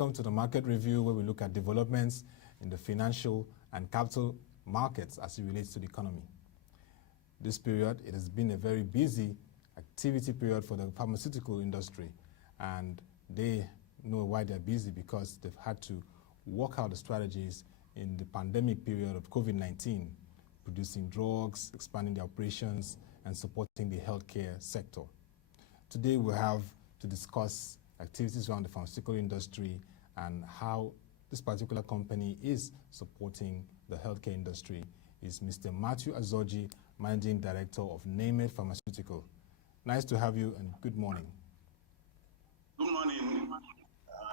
Welcome to the Market Review, where we look at developments in the financial and capital markets as it relates to the economy. This period, it has been a very busy activity period for the pharmaceutical industry, and they know why they're busy because they've had to work out the strategies in the pandemic period of COVID-19, producing drugs, expanding their operations, and supporting the healthcare sector. Today we have to discuss activities around the pharmaceutical industry and how this particular company is supporting the healthcare industry is Mr. Mathew Azoji, Managing Director of Neimeth Pharmaceutical. Nice to have you and good morning. Good morning,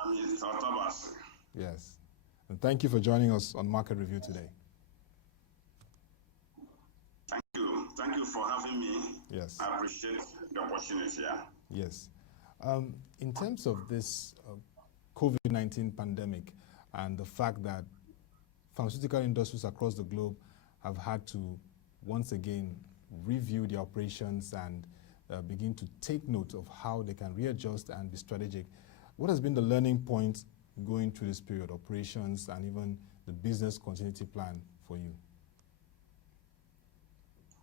Mr. Ottoabasi. Yes, and thank you for joining us on Market Review today. Thank you for having me. Yes. I appreciate the opportunity. Yes. In terms of this COVID-19 pandemic and the fact that pharmaceutical industries across the globe have had to once again review their operations and begin to take note of how they can readjust and be strategic, what has been the learning point going through this period, operations and even the business continuity plan for you?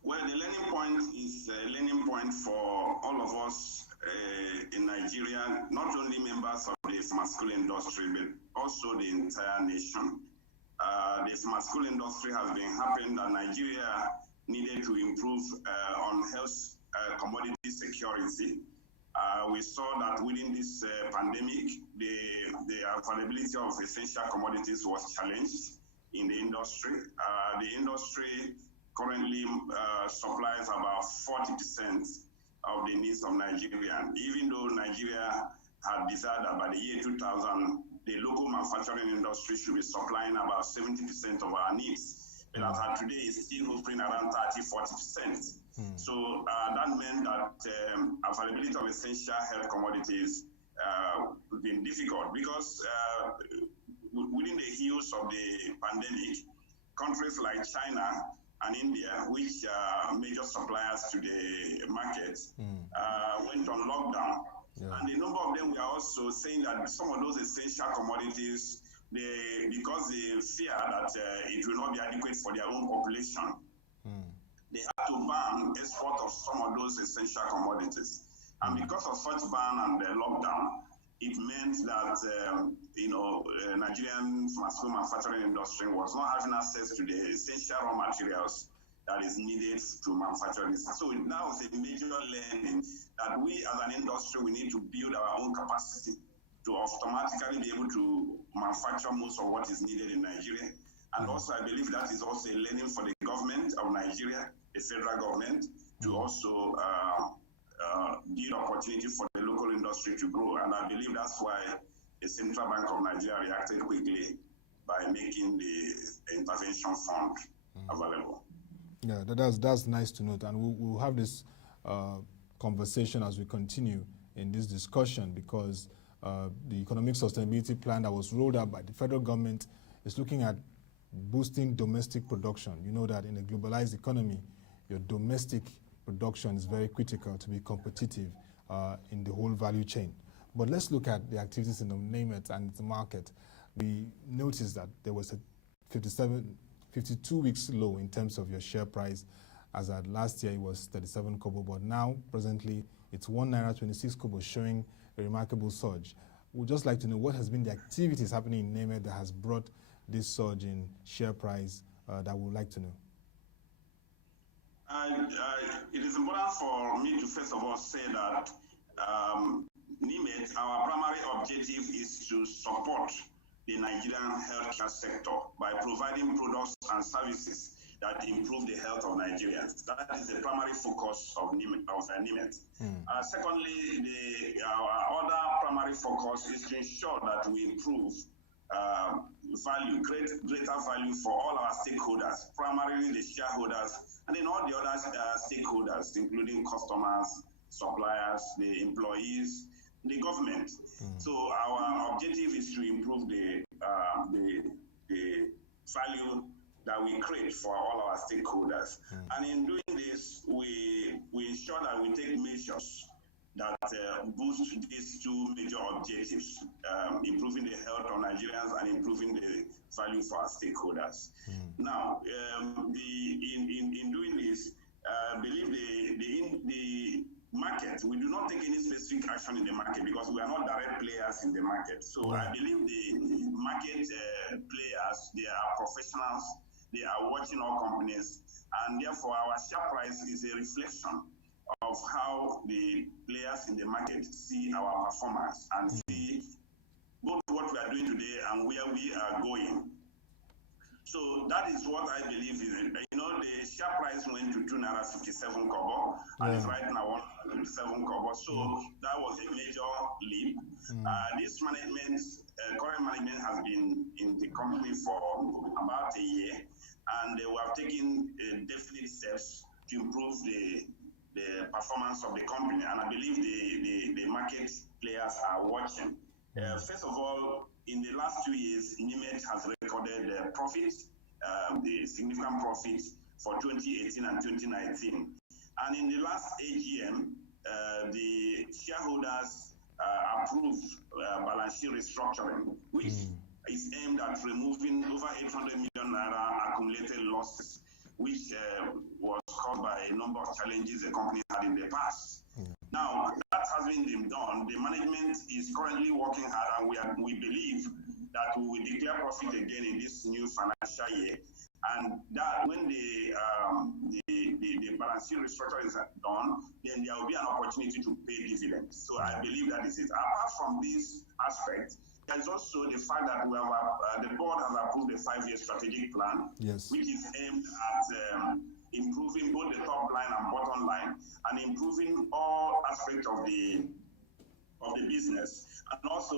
Well, the learning point is a learning point for all of us in Nigeria, not only members of the pharmaceutical industry, but also the entire nation. The pharmaceutical industry has been happy that Nigeria needed to improve on health commodity security. We saw that within this pandemic, the availability of essential commodities was challenged in the industry. The industry currently supplies about 40% of the needs of Nigeria. Even though Nigeria had decided that by the year 2000, the local manufacturing industry should be supplying about 70% of our needs. But as of today, it's still hovering around 30–40%. So that meant that availability of essential health commodities has been difficult because within the heels of the pandemic, countries like China and India, which are major suppliers to the market, went on lockdown. Yeah. And a number of them were also saying that some of those essential commodities, because they fear that it will not be adequate for their own population, they had to ban export of some of those essential commodities. And because of such ban and the lockdown, it meant that Nigerian pharmaceutical manufacturing industry was not having access to the essential raw materials that is needed to manufacture this. So now it's a major learning that we as an industry, we need to build our own capacity to automatically be able to manufacture most of what is needed in Nigeria. And also I believe that is also a learning for the government of Nigeria, the federal government, to also give opportunity for the local industry to grow. And I believe that's why the Central Bank of Nigeria reacted quickly by making the intervention fund available. Yeah, that's nice to note. And we'll have this conversation as we continue in this discussion because the economic sustainability plan that was rolled out by the federal government is looking at boosting domestic production. You know that in a globalized economy, your domestic production is very critical to be competitive in the whole value chain. But let's look at the activities in the Neimeth and the market. We noticed that there was a 52 weeks low in terms of your share price, as at last year it was 37 kobo, but now presently it's 1 naira 26 kobo, showing a remarkable surge. We'd just like to know what has been the activities happening in Neimeth that has brought this surge in share price that we would like to know. It is important for me to first of all say that Neimeth, our primary objective is to support the Nigerian healthcare sector by providing products and services that improve the health of Nigerians. That is the primary focus of Neimeth. Secondly, our other primary focus is to ensure that we improve value, create greater value for all our stakeholders, primarily the shareholders, and then all the other stakeholders, including customers, suppliers, the employees, the government. So our objective is to improve the value that we create for all our stakeholders. And in doing this, we ensure that we take measures that boost these two major objectives, improving the health of Nigerians and improving the value for our stakeholders. Now, in doing this, I believe the market, we do not take any specific action in the market because we are not direct players in the market. So I believe the market players, they are professionals, they are watching all companies, and therefore our share price is a reflection of how the players in the market see our performance and see both what we are doing today and where we are going. So that is what I believe is, you know, the share price went to 2.57 kobo, and it's right now 1.7 kobo. So that was a major leap. This management, current management has been in the company for about a year, and they have taken definite steps to improve the performance of the company. And I believe the market players are watching. First of all, in the last 2 years, Neimeth has recorded profits, the significant profits for 2018 and 2019. And in the last AGM, the shareholders approved balance sheet restructuring, which is aimed at removing over 800 million naira accumulated losses, which was caused by a number of challenges the company had in the past. Now, that has been done. The management is currently working hard, and we believe that we will declare profit again in this new financial year. And that when the balance sheet restructure is done, then there will be an opportunity to pay dividends. So I believe that is it. Apart from this aspect, there is also the fact that we have the board has approved a 5-year strategic plan, which is aimed at improving both the top line and bottom line, and improving all aspects of the business, and also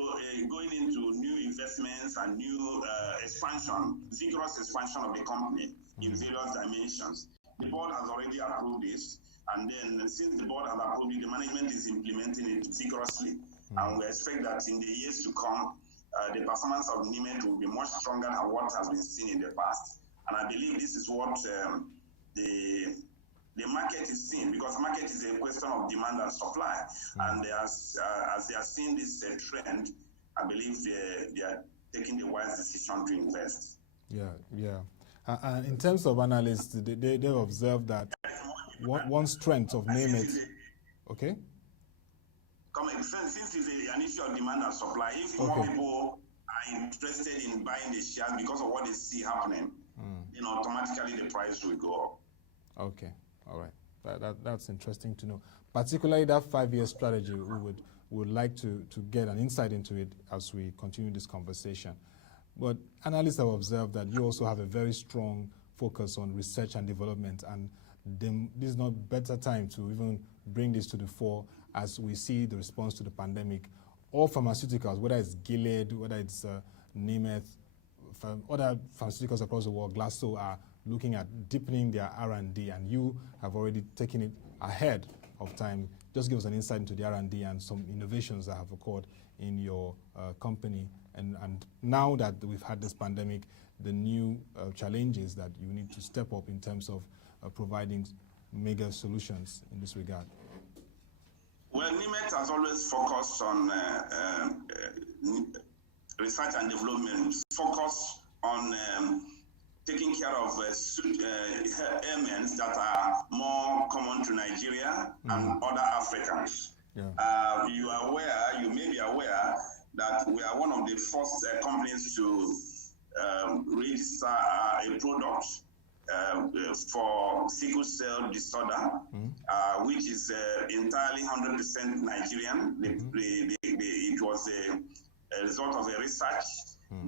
going into new investments and new expansion, vigorous expansion of the company in various dimensions. The board has already approved this, and then since the board has approved it, the management is implementing it vigorously, and we expect that in the years to come, the performance of Neimeth will be much stronger than what has been seen in the past. And I believe this is what the market is seeing, because market is a question of demand and supply. And as they are seeing this trend, I believe they are taking the wise decision to invest. And in terms of analysts, they observe that one strength of Neimeth. Okay. Since it's an issue of demand and supply, if more people are interested in buying the shares because of what they see happening, then automatically the price will go up. Okay, all right. That's interesting to know. Particularly that 5-year strategy, we would like to get an insight into it as we continue this conversation. But analysts have observed that you also have a very strong focus on research and development, and this is not better time to even bring this to the fore as we see the response to the pandemic. All pharmaceuticals, whether it's Gilead, whether it's Neimeth, other pharmaceuticals across the world, Glaxo, are looking at deepening their R&D, and you have already taken it ahead of time. Just give us an insight into the R&D and some innovations that have occurred in your company. And now that we've had this pandemic, the new challenges that you need to step up in terms of providing mega solutions in this regard. Well, Neimeth has always focused on research and development, focus on taking care of ailments that are more common to Nigeria and other Africans. You may be aware that we are one of the first companies to register a product for sickle cell disorder, which is entirely 100% Nigerian. It was a result of a research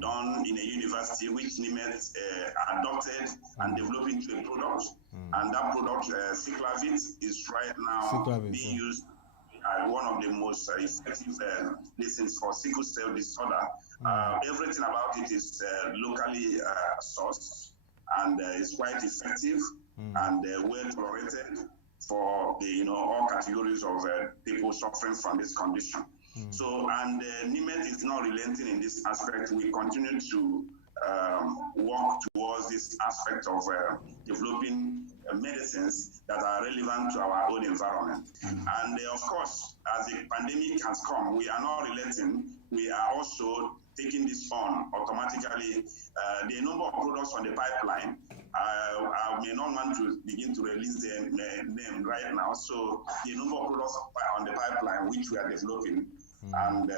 done in a university, which Neimeth adopted and developed into a product. And that product, Cyclavit, is right now being used as one of the most effective medicines for sickle cell disorder. Everything about it is locally sourced, and it's quite effective and well tolerated for all categories of people suffering from this condition. So, and Neimeth is not relenting in this aspect. We continue to work towards this aspect of developing medicines that are relevant to our own environment. And of course, as the pandemic has come, we are not relenting. We are also taking this on automatically. The number of products on the pipeline, I may not want to begin to release the name right now. So the number of products on the pipeline which we are developing, and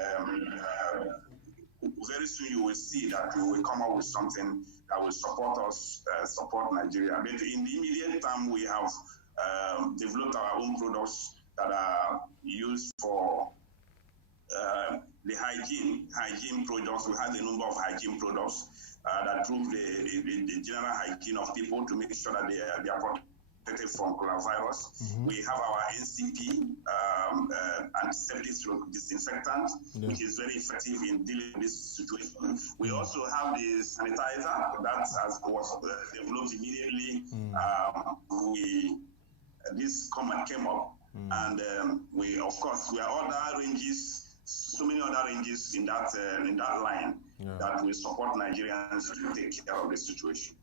very soon you will see that we will come up with something that will support us, support Nigeria. But in the immediate term, we have developed our own products that are used for the hygiene products. We have a number of hygiene products that improve the general hygiene of people to make sure that they are protected from coronavirus. We have our NCP, antiseptic disinfectant, which is very effective in dealing with this situation. We also have the sanitizer that was developed immediately. This comment came up, and we, of course, we are other ranges, so many other ranges in that line that will support Nigerians to take care of the situation.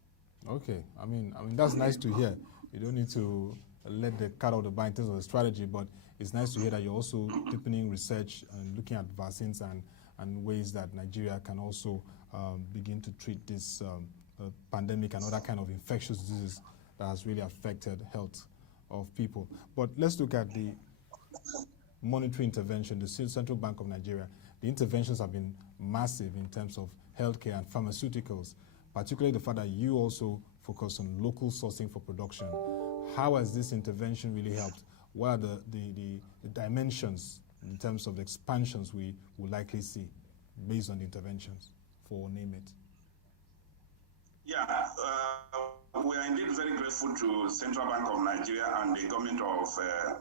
Okay, I mean that's nice to hear. You don't need to let the cat out of the bag in terms of the strategy, but it's nice to hear that you're also deepening research and looking at vaccines and ways that Nigeria can also begin to treat this pandemic and other kind of infectious diseases that has really affected health of people. But let's look at the monetary intervention, the Central Bank of Nigeria. The interventions have been massive in terms of healthcare and pharmaceuticals, particularly the fact that you also focus on local sourcing for production. How has this intervention really helped? What are the dimensions in terms of the expansions we will likely see based on the interventions for Neimeth? Yeah, we are indeed very grateful to Central Bank of Nigeria and the government of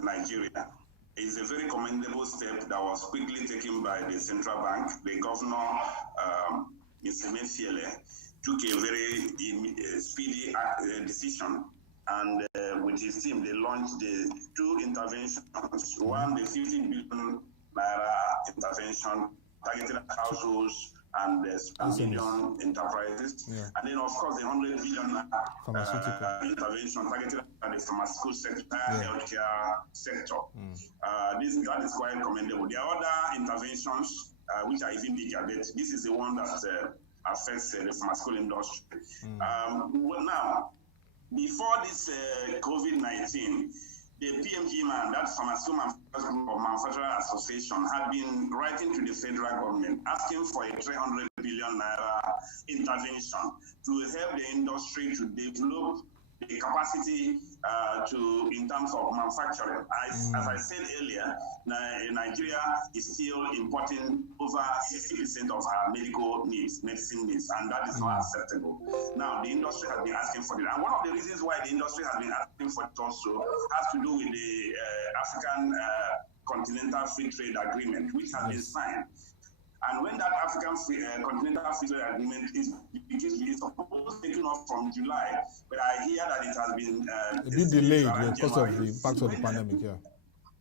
Nigeria. It's a very commendable step that was quickly taken by the Central Bank. The governor, Mr. Mefiele, took a very speedy decision, and with his team, they launched the two interventions. One, the 15 billion naira intervention targeted at households and medium enterprises, and then of course the 100 billion intervention targeted at the pharmaceutical sector, healthcare sector. That is quite commendable. There are other interventions which are even bigger, but this is the one that affects the pharmaceutical industry. Now, before this COVID-19, the PMG man, that Pharmaceutical Manufacturer Association, had been writing to the federal government asking for a 300 billion naira intervention to help the industry to develop the capacity in terms of manufacturing. As I said earlier, Nigeria is still importing over 60% of our medicine needs, and that is not acceptable. Now, the industry has been asking for it. And one of the reasons why the industry has been asking for it also has to do with the African Continental Free Trade Agreement, which has been signed. And when that African Continental Free Trade Agreement is supposed to be taken off from July, but I hear that it has been a bit delayed because of the impact of the pandemic.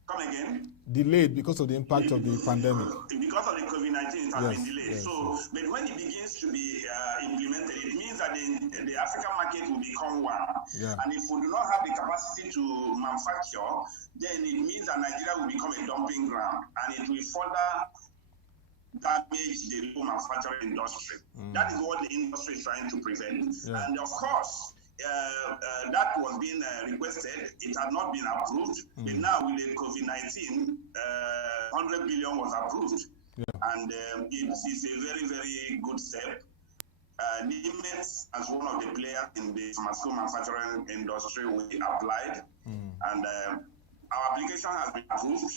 Come again? Delayed because of the impact of the pandemic. Because of the COVID-19, it has been delayed. But when it begins to be implemented, it means that the African market will become one. And if we do not have the capacity to manufacture, then it means that Nigeria will become a dumping ground, and it will further damage the local manufacturing industry. That is what the industry is trying to prevent. And of course, that was being requested. It had not been approved. But now with the COVID-19, 100 billion was approved. And it is a very, very good step. Neimeth, as one of the players in the pharmaceutical manufacturing industry, we applied. And our application has been approved,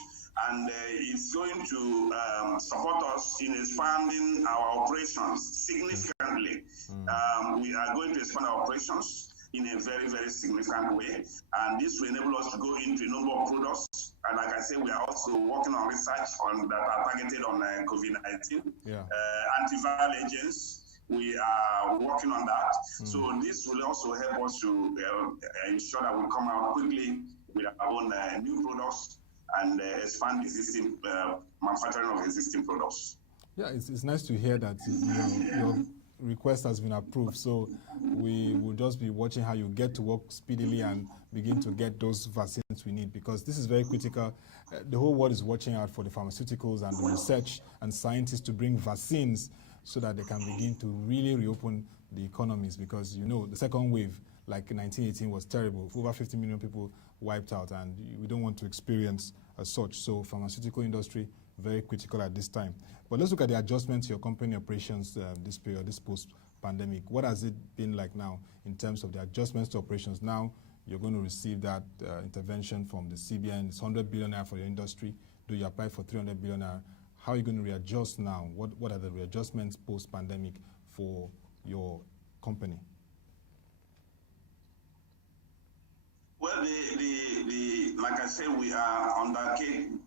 and it's going to support us in expanding our operations significantly. We are going to expand our operations in a very, very significant way, and this will enable us to go into a number of products. And like I said, we are also working on research that are targeted on COVID-19, antiviral agents. We are working on that. So this will also help us to ensure that we come out quickly with our own new products and expand manufacturing of existing products. Yeah, it's nice to hear that you're request has been approved, so we will just be watching how you get to work speedily and begin to get those vaccines we need, because this is very critical. The whole world is watching out for the pharmaceuticals and the research and scientists to bring vaccines so that they can begin to really reopen the economies, because the second wave, like in 1918, was terrible. Over 50 million people wiped out, and we don't want to experience as such. So pharmaceutical industry, very critical at this time. But let's look at the adjustments to your company operations this period, this post-pandemic. What has it been like now in terms of the adjustments to operations? Now you're going to receive that intervention from the CBN. It's 100 billion naira for your industry. Do you apply for 300 billion naira? How are you going to readjust now? What are the readjustments post-pandemic for your company? Well, like I said, we are undertaking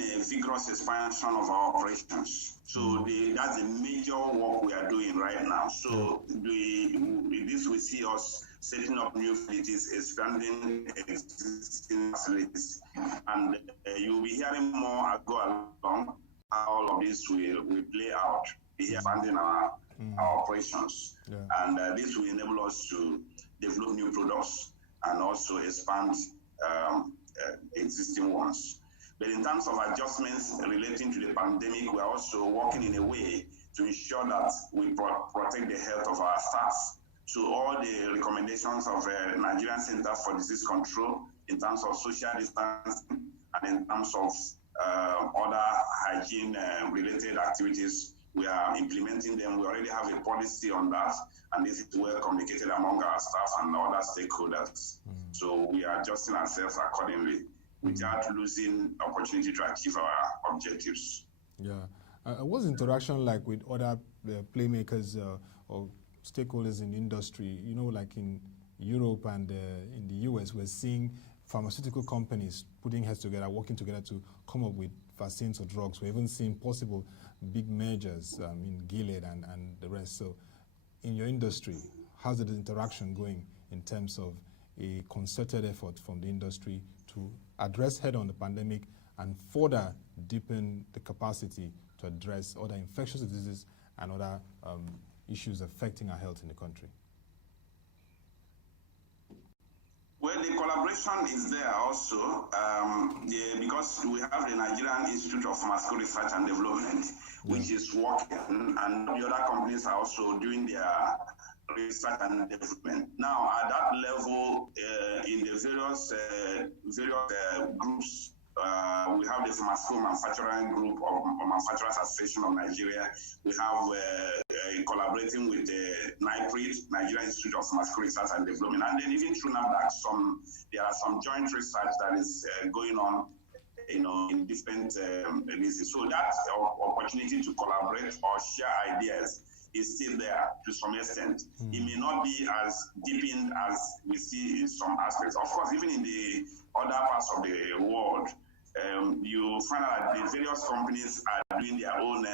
a vigorous expansion of our operations. So that's the major work we are doing right now. So this will see us setting up new facilities, expanding existing facilities, and you'll be hearing more as go along how all of this will play out. We are expanding our operations, and this will enable us to develop new products and also expand existing ones. But in terms of adjustments relating to the pandemic, we are also working in a way to ensure that we protect the health of our staff. So all the recommendations of Nigerian Center for Disease Control in terms of social distancing and in terms of other hygiene related activities, we are implementing them. We already have a policy on that, and this is well communicated among our staff and other stakeholders. So we are adjusting ourselves accordingly without losing opportunity to achieve our objectives. Yeah. What's interaction like with other playmakers or stakeholders in the industry? Like in Europe and in the US, we're seeing pharmaceutical companies putting heads together, working together to come up with vaccines or drugs. We're even seeing possible big mergers in Gilead and the rest. So in your industry, how's the interaction going in terms of a concerted effort from the industry to address head-on the pandemic and further deepen the capacity to address other infectious diseases and other issues affecting our health in the country? Well, the collaboration is there also because we have the Nigerian Institute of Pharmaceutical Research and Development, which is working, and the other companies are also doing their research and development. Now, at that level, in the various groups, we have the Pharmaceutical Manufacturing Group of Manufacturers Association of Nigeria. We have collaborating with the NIPRID, Nigerian Institute of Pharmaceutical Research and Development, and then even through NAFDAC, there are some joint research that is going on, in different places. So that opportunity to collaborate or share ideas is still there to some extent. It may not be as deepened as we see in some aspects. Of course, even in the other parts of the world, you find out that the various companies are doing their own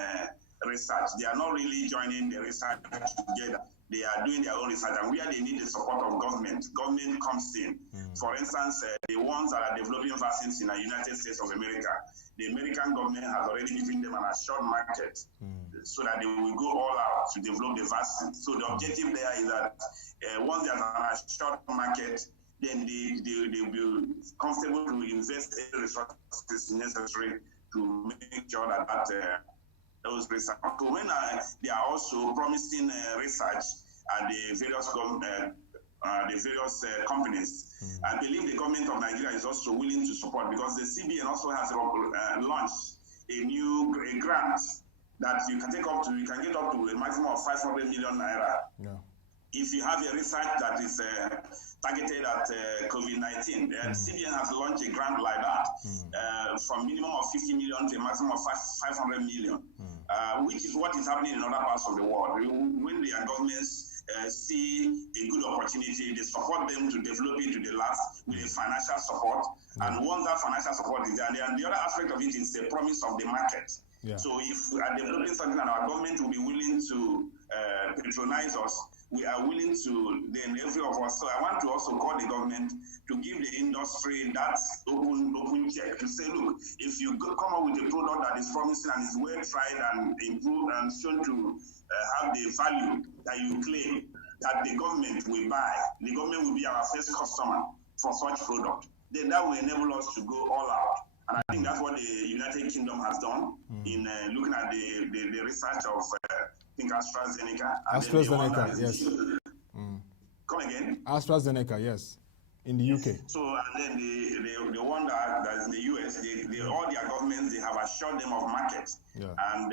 research. They are not really joining the research together. They are doing their own research, and where they need the support of government comes in. For instance, the ones that are developing vaccines in the United States of America, the American government has already given them an assured market so that they will go all out to develop the vaccine. So the objective there is that once there's an assured market, then they will be comfortable to invest any resources necessary to make sure that those research. So when they are also promising research at the various companies, I believe the government of Nigeria is also willing to support, because the CBN also has launched a grant that you can get up to a maximum of 500 million naira. Yeah. If you have a research that is targeted at COVID-19, CBN has launched a grant like that from minimum of 50 million to a maximum of 500 million, which is what is happening in other parts of the world. When the governments see a good opportunity, they support them to develop it to the last with a financial support. And once that financial support is there, and the other aspect of it is the promise of the market. Yeah. So if we are developing something and our government will be willing to patronize us, we are willing to, then every of us. So I want to also call the government to give the industry that open check to say, look, if you come up with a product that is promising and is well tried and improved and shown to have the value that you claim that the government will buy, the government will be our first customer for such product, then that will enable us to go all out. And I think that's what the United Kingdom has done in looking at the research of, I think, AstraZeneca. AstraZeneca, yes. Come again? AstraZeneca, yes, in the UK. So, and then the one that is in the US, all their governments, they have assured them of markets. Yeah. And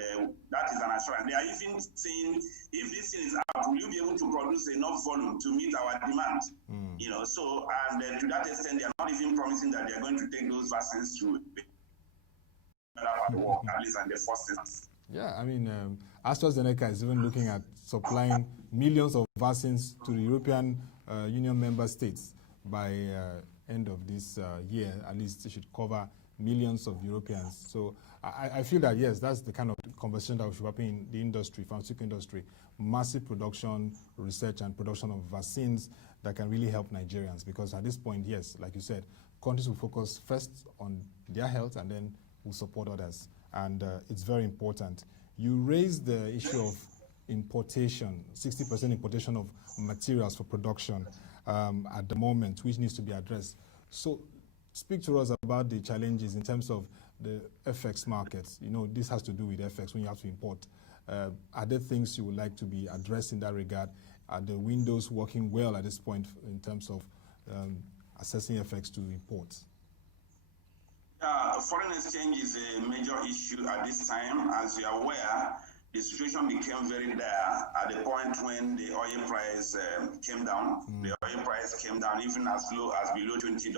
that is an assurance. They are even saying, if this thing is out, will you be able to produce enough volume to meet our demand? You know, so, and to that extent, they are not even promising that they are going to take those vaccines to the world, at least in the first instance. Yeah, I mean, AstraZeneca is even looking at supplying millions of vaccines to the European Union member states by end of this year. At least it should cover millions of Europeans. So I feel that, yes, that's the kind of conversation that we should happen in the industry, pharmaceutical industry, massive production, research and production of vaccines that can really help Nigerians. Because at this point, yes, like you said, countries will focus first on their health and then will support others. And it's very important. You raised the issue of importation, 60% importation of materials for production at the moment, which needs to be addressed. So speak to us about the challenges in terms of the FX markets. You know, this has to do with FX when you have to import. Are there things you would like to be addressed in that regard? Are the windows working well at this point in terms of assessing FX to imports? Foreign exchange is a major issue at this time. As you are aware, the situation became very dire at the point when the oil price came down. The oil price came down even as low as below $20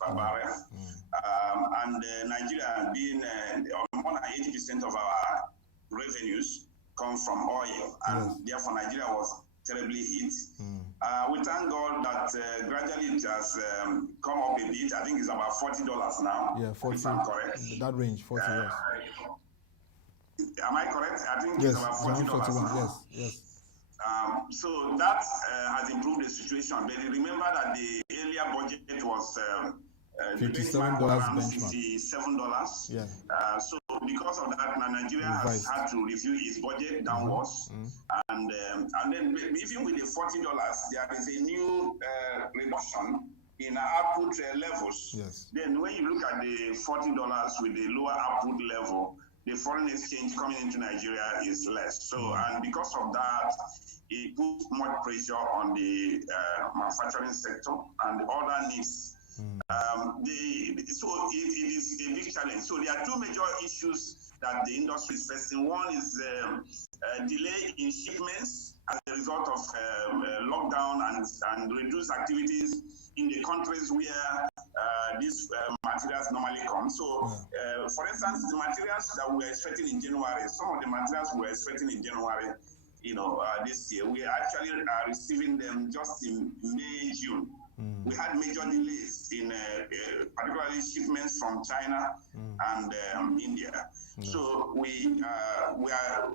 per barrel. And Nigeria, being more than 80% of our revenues come from oil, and therefore Nigeria was terribly hit. We thank God that gradually it has come up a bit. I think it's about $40 now. Yeah, 40. If I'm correct. That range, 40 years. Am I correct? I think Yes, it's about $40 now. Yes. So that has improved the situation. But remember that the earlier budget was $57 benchmark. $57. Yeah. So because of that, Nigeria has had to review its budget downwards. And then even with the $40, there is a new reduction in output levels. Yes. Then when you look at the $40 with the lower output level, the foreign exchange coming into Nigeria is less. So, and because of that, it puts more pressure on the manufacturing sector and the other needs. So it is a big challenge. So there are two major issues that the industry is facing. One is delay in shipments as a result of lockdown and reduced activities in the countries where these materials normally come. So, for instance, the materials that we were expecting in January, some of the materials we were expecting in January, this year, we actually are receiving them just in May, June. We had major delays in particularly shipments from China and India. So we are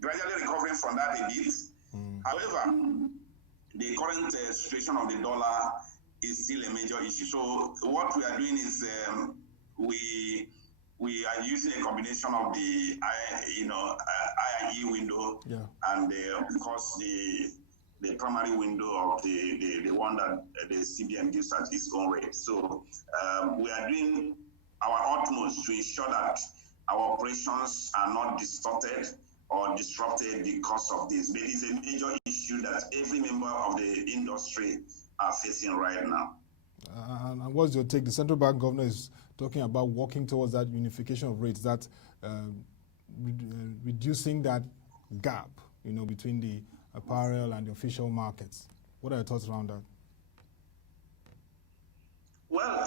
gradually recovering from that a bit. However, the current situation of the dollar is still a major issue. So what we are doing is we are using a combination of the IIE window and of course the primary window of the one that the CBN gives at its own rate. So we are doing our utmost to ensure that our operations are not distorted or disrupted because of this. But it's a major issue that every member of the industry are facing right now. And what's your take? The central bank governor is talking about working towards that unification of rates, that reducing that gap, between the apparel and the official markets. What are your thoughts around that? Well,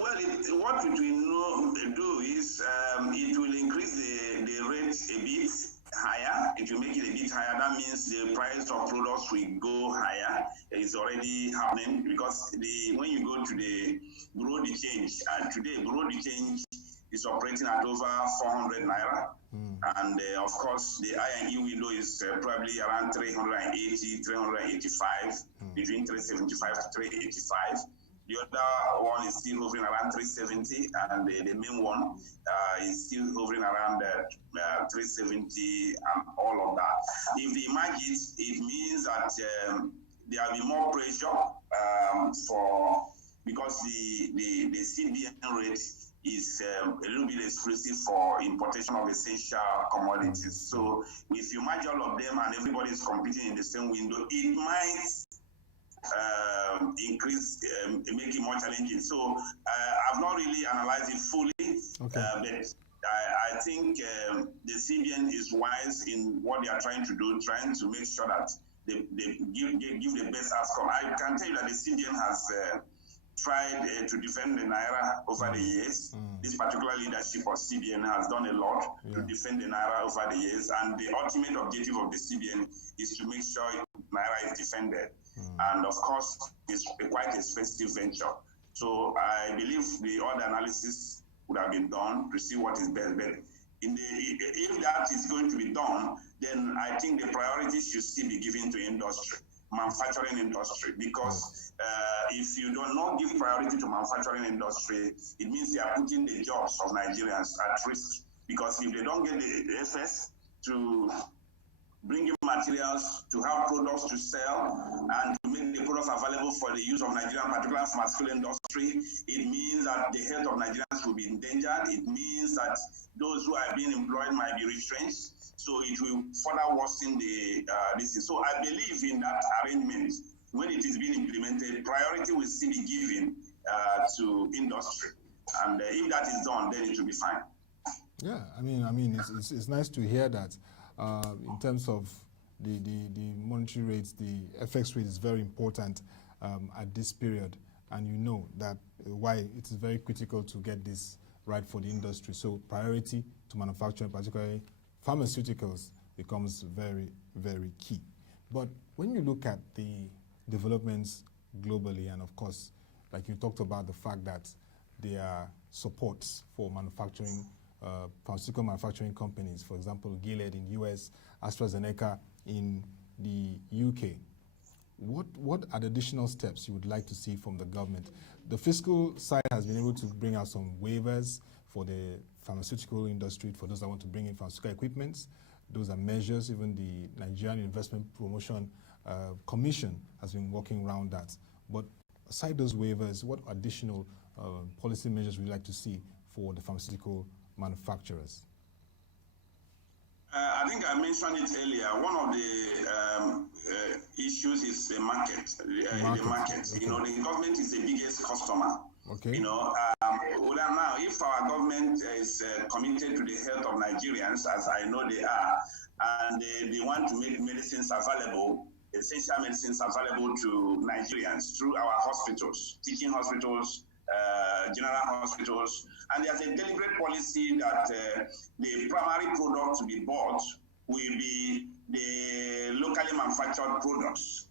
what it will do is it will increase the rates a bit higher. It will make it a bit higher. That means the price of products will go higher. It's already happening because when you go to the Bureau de Change, today Bureau de Change is operating at over 400 naira. And of course, the INE window is probably around 380, 385, between 375 to 385. The other one is still hovering around 370, and the main one is still hovering around 370 and all of that. If they merge it, it means that there will be more pressure because the CBN rate is a little bit exclusive for importation of essential commodities. So if you merge all of them and everybody is competing in the same window, it might increase, make it more challenging. So I've not really analyzed it fully, but I think the CBN is wise in what they are trying to do, trying to make sure that they give the best outcome. I can tell you that the CBN has tried to defend the Naira over the years. This particular leadership of CBN has done a lot to defend the Naira over the years, and the ultimate objective of the CBN is to make sure Naira is defended. And of course, it's quite expensive venture. So I believe the other analysis would have been done to see what is best. But if that is going to be done, then I think the priority should still be given to industry, manufacturing industry, because if you do not give priority to manufacturing industry, it means you are putting the jobs of Nigerians at risk. Because if they don't get the access to bring in materials, to have products to sell, and to make the products available for the use of Nigerian, particularly pharmaceutical industry, it means that the health of Nigerians will be endangered. It means that those who are being employed might be retrenched. So it will further worsen this. So I believe in that arrangement. When it is being implemented, priority will still be given to industry. And if that is done, then it will be fine. Yeah, I mean, it's nice to hear that. In terms of the monetary rates, the FX rate is very important at this period, and you know that why it is very critical to get this right for the industry. So priority to manufacturing, particularly pharmaceuticals, becomes very, very key. But when you look at the developments globally, and of course, like you talked about the fact that there are supports for manufacturing, pharmaceutical manufacturing companies, for example, Gilead in US, AstraZeneca in the UK. What are the additional steps you would like to see from the government? The fiscal side has been able to bring out some waivers for the pharmaceutical industry, for those that want to bring in pharmaceutical equipment. Those are measures. Even the Nigerian Investment Promotion Commission has been working around that. But aside those waivers, what additional policy measures would you like to see for the pharmaceutical manufacturers? I think I mentioned it earlier. One of the issues is the market. The market. Okay. You know, the government is the biggest customer. Okay. You know, now if our government is committed to the health of Nigerians, as I know they are, and they want to make medicines available, essential medicines available to Nigerians through our hospitals, teaching hospitals, general hospitals, and there's a deliberate policy that the primary product to be bought will be the locally manufactured products.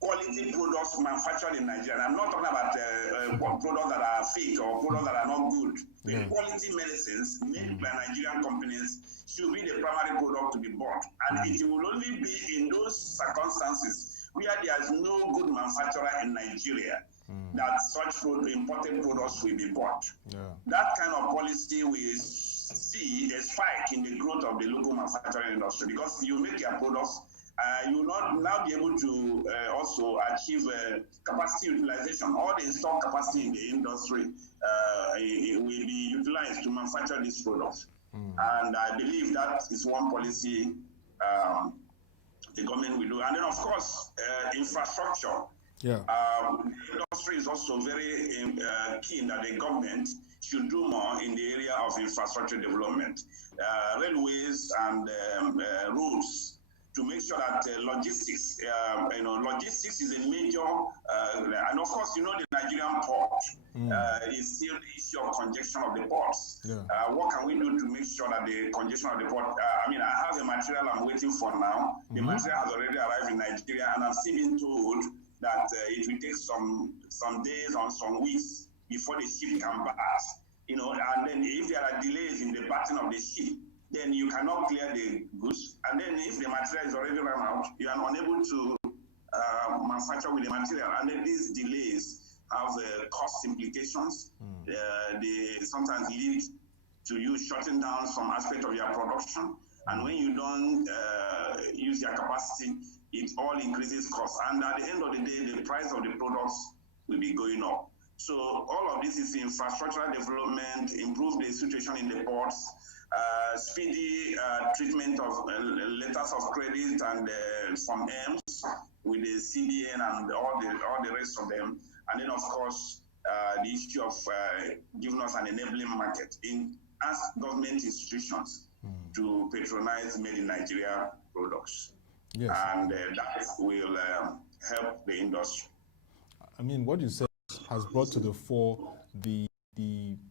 Quality products manufactured in Nigeria. I'm not talking about products that are fake or products that are not good. The quality medicines made by Nigerian companies should be the primary product to be bought. And it will only be in those circumstances where there is no good manufacturer in Nigeria that such imported products will be bought. That kind of policy will see a spike in the growth of the local manufacturing industry, because you make your products, you will not now be able to also achieve capacity utilization. All the installed capacity in the industry will be utilized to manufacture these products. And I believe that is one policy the government will do. And then, of course, infrastructure. The industry is also very keen that the government should do more in the area of infrastructure development, railways and roads, to make sure that logistics, logistics is a major, and of course, you know, the Nigerian port is still the issue of congestion of the ports. What can we do to make sure that the congestion of the port, I have a material I'm waiting for now. The material has already arrived in Nigeria, and I'm still being told that it will take some days or some weeks before the ship can pass. You know, and then if there are delays in the batching of the ship, then you cannot clear the goods. And then if the material is already run out, you are unable to manufacture with the material. And then these delays have cost implications. They sometimes lead to you shutting down some aspect of your production. And when you don't use your capacity, it all increases cost. And at the end of the day, the price of the products will be going up. So all of this is infrastructural development, improve the situation in the ports, speedy treatment of letters of credit and some M's with the CBN and all the rest of them. And then, of course, the issue of giving us an enabling market as government institutions to patronize made in Nigeria products. Yes. And that will help the industry. I mean, what you said has brought to the fore the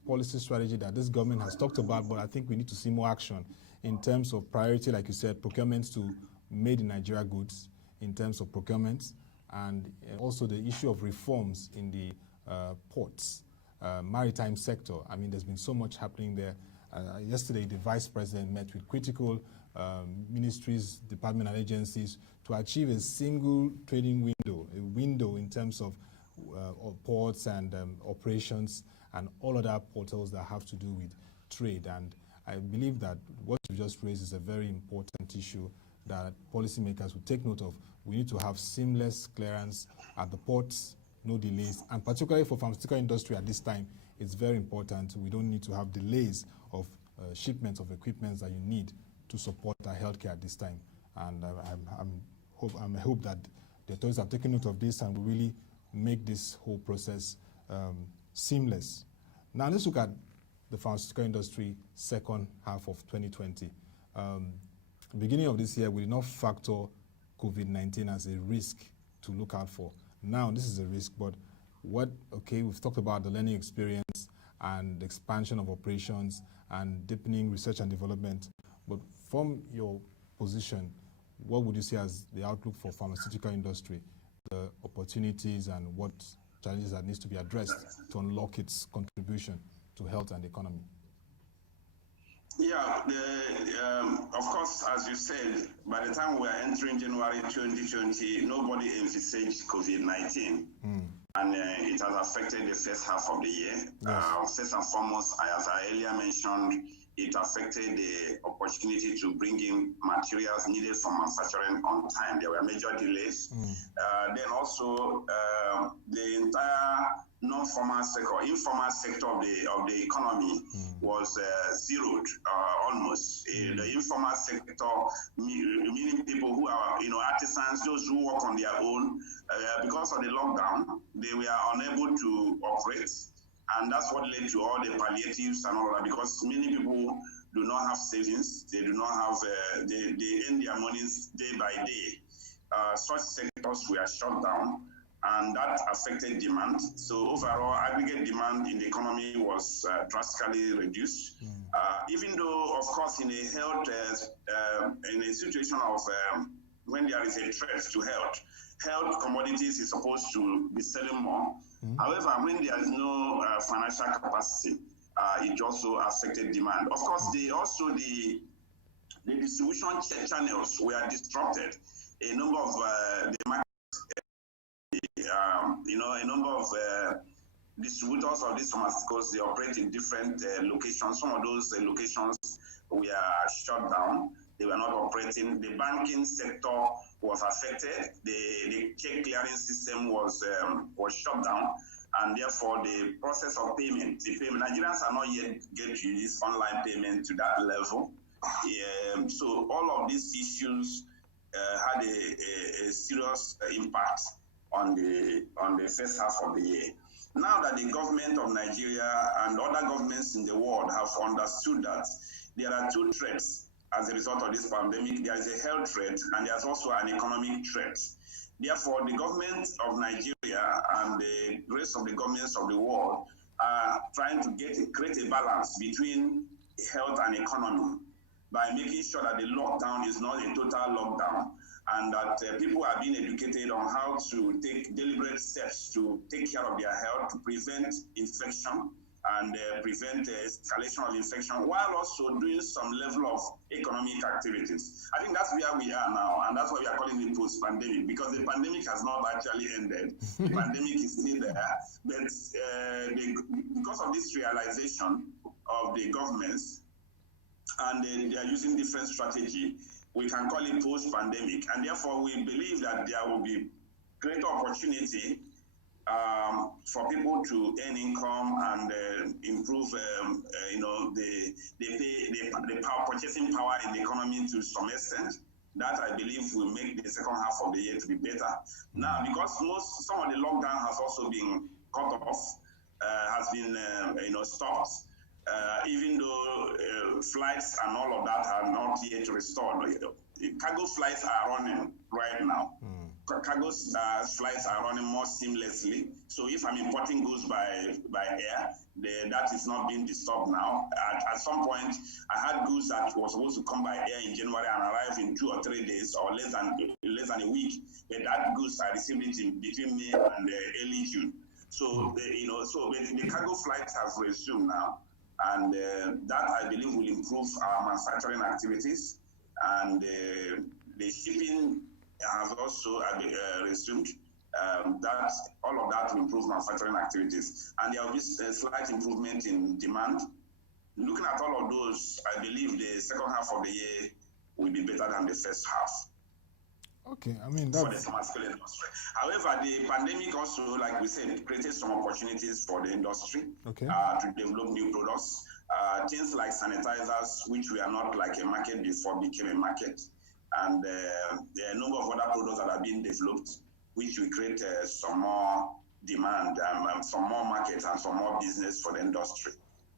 policy strategy that this government has talked about, but I think we need to see more action in terms of priority, like you said, procurements to made in Nigeria goods, in terms of procurement, and also the issue of reforms in the ports, maritime sector. I mean, there's been so much happening there. Yesterday, the Vice President met with critical ministries, departments, and agencies to achieve a single trading window, a window in terms of ports and operations and all other portals that have to do with trade. And I believe that what you just raised is a very important issue that policymakers will take note of. We need to have seamless clearance at the ports, no delays, and particularly for pharmaceutical industry at this time, it's very important. We don't need to have delays of shipments of equipment that you need to support our healthcare at this time. And I hope that the authorities have taken note of this and will really make this whole process seamless. Now let's look at the pharmaceutical industry second half of 2020. Beginning of this year, we did not factor COVID-19 as a risk to look out for. Now this is a risk, but we've talked about the learning experience and the expansion of operations and deepening research and development. But from your position, what would you say as the outlook for pharmaceutical industry, the opportunities and what challenges that needs to be addressed to unlock its contribution to health and economy? Yeah, of course, as you said, by the time we are entering January 2020, nobody envisaged COVID-19. And it has affected the first half of the year. Yes. First and foremost, as I earlier mentioned, it affected the opportunity to bring in materials needed for manufacturing on time. There were major delays. Then also the entire non-formal sector, informal sector of the economy was zeroed almost. The informal sector, meaning people who are artisans, those who work on their own, because of the lockdown, they were unable to operate. And that's what led to all the palliatives and all that, because many people do not have savings. They do not have, they earn their monies day by day. Such sectors were shut down, and that affected demand. So overall, aggregate demand in the economy was drastically reduced. Even though, of course, in a health, in a situation of when there is a threat to health commodities is supposed to be selling more. However, when there is no financial capacity, it also affected demand. Of course, the distribution channels were disrupted. A number of the market, a number of distributors of these pharmaceuticals, they operate in different locations. Some of those locations were shut down. They were not operating. The banking sector was affected. The check clearing system was shut down, and therefore the process of payment, Nigerians are not yet get to use online payment to that level. So all of these issues had a serious impact on the first half of the year. Now that the government of Nigeria and other governments in the world have understood that there are two threats as a result of this pandemic, there is a health threat and there's also an economic threat. Therefore, the government of Nigeria and the rest of the governments of the world are trying to create a balance between health and economy by making sure that the lockdown is not a total lockdown, and that people are being educated on how to take deliberate steps to take care of their health, to prevent infection, and prevent escalation of infection, while also doing some level of economic activities. I think that's where we are now, and that's why we are calling it post-pandemic, because the pandemic has not actually ended. The pandemic is still there, but because of this realization of the governments, and they are using different strategy, we can call it post-pandemic, and therefore we believe that there will be greater opportunity for people to earn income and improve, the purchasing power in the economy to some extent. That I believe will make the second half of the year to be better. Now, because some of the lockdown has also been cut off, has been stopped. Even though flights and all of that are not yet restored, cargo flights are running right now. Cargo flights are running more seamlessly. So if I'm importing goods by air, that is not being disturbed now. At some point, I had goods that was supposed to come by air in January and arrive in 2 or 3 days or less than a week. But that goods I received it between May and early June. So the cargo flights has resumed now. And that, I believe, will improve our manufacturing activities. And the shipping has also resumed. That all of that will improve manufacturing activities. And there will be a slight improvement in demand. Looking at all of those, I believe the second half of the year will be better than the first half. Okay, I mean, that's... for the pharmaceutical industry. However, the pandemic also, like we said, created some opportunities for the industry to develop new products. Things like sanitizers, which were not like a market before, became a market. And there are a number of other products that are being developed, which will create some more demand, some more markets and some more business for the industry.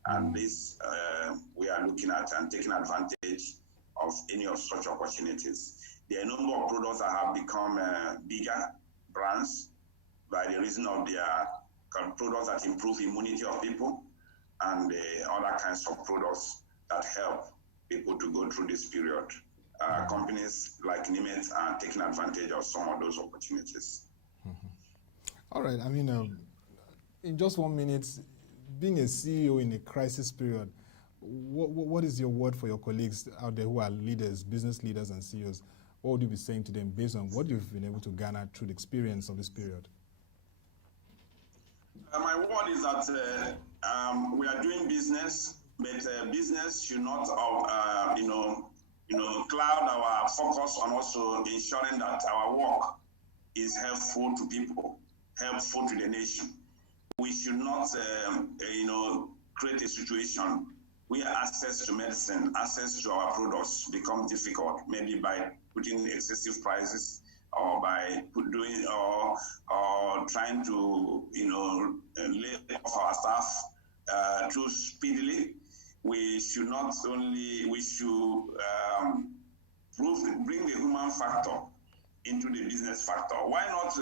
And this, we are looking at and taking advantage of any of such opportunities. There are a number of products that have become bigger brands by the reason of their products that improve immunity of people and other kinds of products that help people to go through this period. Companies like Neimeth are taking advantage of some of those opportunities. All right. I mean, in just 1 minute, being a CEO in a crisis period, what is your word for your colleagues out there who are leaders, business leaders and CEOs? What would you be saying to them based on what you've been able to garner through the experience of this period? My word is that we are doing business, but business should not, cloud our focus on also ensuring that our work is helpful to people, helpful to the nation. We should not, create a situation where access to medicine, access to our products become difficult, maybe by putting excessive prices or by doing or trying to, lay off our staff too speedily. We should not only, we should bring the human factor into the business factor. Why not,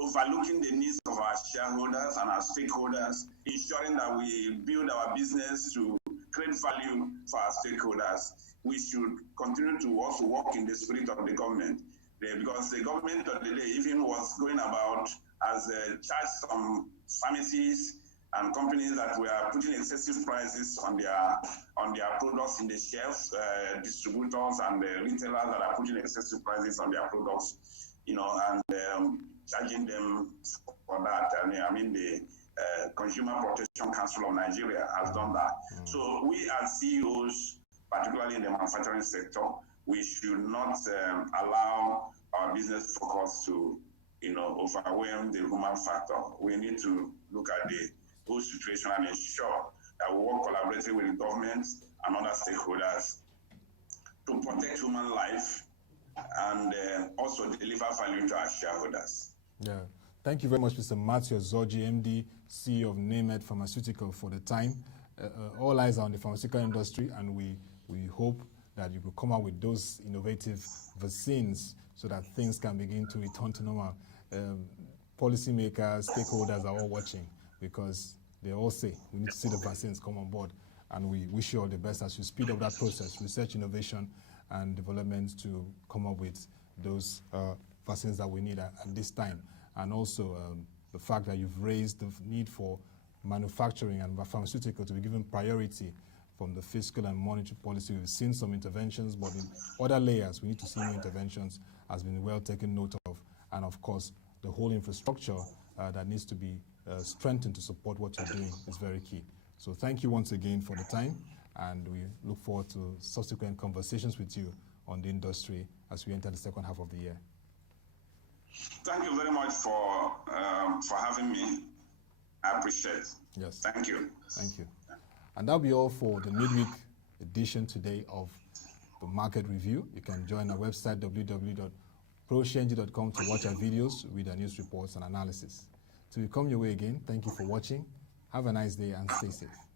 overlooking the needs of our shareholders and our stakeholders, ensuring that we build our business to create value for our stakeholders. We should continue to also work in the spirit of the government, because the government of the day even was going about as charged some pharmacies and companies that were putting excessive prices on their products in the shelves, distributors and retailers that are putting excessive prices on their products, and charging them for that. I mean, the Consumer Protection Council of Nigeria has done that. So we as CEOs, particularly in the manufacturing sector, we should not allow our business focus to, overwhelm the human factor. We need to look at the whole situation and ensure that we work collaboratively with the government and other stakeholders to protect human life and also deliver value to our shareholders. Yeah. Thank you very much, Mr. Mathew Azoji, MD, CEO of Neimeth Pharmaceutical, for the time. All eyes are on the pharmaceutical industry, and we hope that you will come out with those innovative vaccines so that things can begin to return to normal. Policymakers, stakeholders are all watching because they all say we need to see the vaccines come on board, and we wish you all the best as you speed up that process, research, innovation, and development to come up with those vaccines that we need at this time. And also the fact that you've raised the need for manufacturing and pharmaceutical to be given priority from the fiscal and monetary policy. We've seen some interventions, but in other layers, we need to see more interventions has been well taken note of. And of course, the whole infrastructure that needs to be strengthened to support what you're doing is very key. So thank you once again for the time, and we look forward to subsequent conversations with you on the industry as we enter the second half of the year. Thank you very much for having me. I appreciate it. Yes. Thank you. Thank you. And that'll be all for the midweek edition today of the Market Review. You can join our website, www.proshng.com, to watch our videos, read our news reports and analysis. Till we come your way again, thank you for watching. Have a nice day and stay safe.